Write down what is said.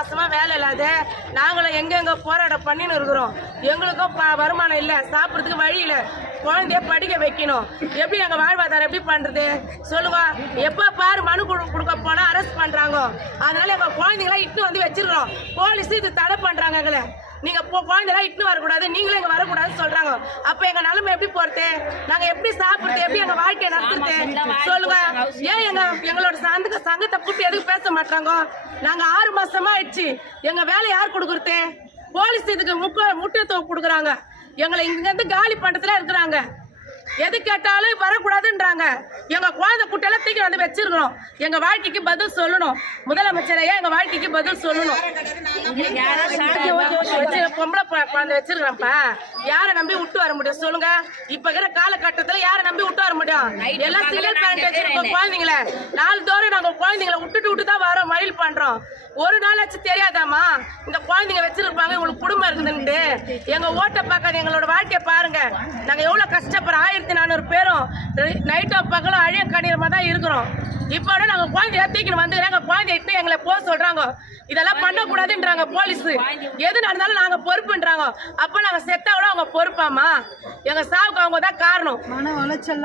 மாசமா வேலை இல்லாத நாங்களும் எங்கெங்க போராட்டம் பண்ணின்னு இருக்கிறோம். எங்களுக்கும் வருமானம் இல்லை, சாப்பிட்றதுக்கு வழி இல்லை, குழந்தைய படிக்க வைக்கணும். எப்படி எங்க வாழ்வாதாரம் எப்படி பண்றது சொல்லுங்க? எப்ப பாரு மனு கொடுக்க போனா அரெஸ்ட் பண்றாங்க. அதனால எங்க குழந்தைங்களா இட்டு வந்து வச்சிருக்கிறோம். போலீஸ் இது தடை பண்றாங்க. எங்களை நீங்க குழந்தைலாம் இட்டு வரக்கூடாது, நீங்களும் இங்க வரக்கூடாதுன்னு சொல்றாங்க. அப்ப எங்க நிலைமை எப்படி போறது? நாங்க எப்படி சாப்பிடுறது? எப்படி எங்க வாழ்க்கையை நடத்துறது சொல்லுங்க? ஏன் எங்களோட சங்கத்தை கூட்டி எதுக்கு பேச மாட்டாங்க? நாங்க 6 மாசமா ஆயிடுச்சு. எங்க வேலை யார் கொடுக்குறது? போலீஸ் இதுக்கு முக்கியத்துவம் கொடுக்குறாங்க. எங்களை இங்க இருந்து காலி பண்றதுல இருக்கிறாங்க. எது கேட்டாலும் வரக்கூடாதுன்றாங்க. எங்க குழந்தை குட்டையெல்லாம் தூக்கி வந்து வச்சிருக்கிறோம். எங்க வாழ்க்கைக்கு பதில் சொல்லணும். முதலமைச்சரையா எங்க வாழ்க்கைக்கு பதில் சொல்லணும். பொம்பளை குழந்தை வச்சிருக்கிறப்ப யாரை நம்பி விட்டு வர முடியும் சொல்லுங்க? இப்ப இருக்கிற காலகட்டத்துல யாரை நம்பி விட்டு வர முடியும்? எல்லாம் சிங்கிள் பேரண்ட் வச்சிருக்கோம் குழந்தைங்கள. நாள்தோறும் நாங்க குழந்தைங்களை விட்டு தான் வரோம், மயில் பண்றோம். ஒரு நாளாச்சு தெரியாதாமா இந்த குழந்தைங்க வச்சிருப்பாங்க, உங்களுக்கு குடும்பம் இருக்குதுன்ட்டு? எங்க ஓட்டை பார்க்காது, எங்களோட வாழ்க்கையை பாருங்க. நாங்க எவ்வளவு கஷ்டப்படுறோம். 1400 பேரும் நைட்டோ பகலும் அழிய கடினமா தான் இருக்கிறோம். இப்போ நாங்க குழந்தைய தூக்கின்னு வந்து குழந்தைய இட்டு எங்களை போக சொல்றாங்க. இதெல்லாம் பண்ணக்கூடாதுன்றாங்க போலீஸ். எது நடந்தாலும் நாங்க பொறுப்புன்றாங்க. அப்ப நாங்க செத்தாவோட அவங்க பொறுப்பாமா? எங்க சாவுக்கு அவங்க தான் காரணம். மன உளைச்சல்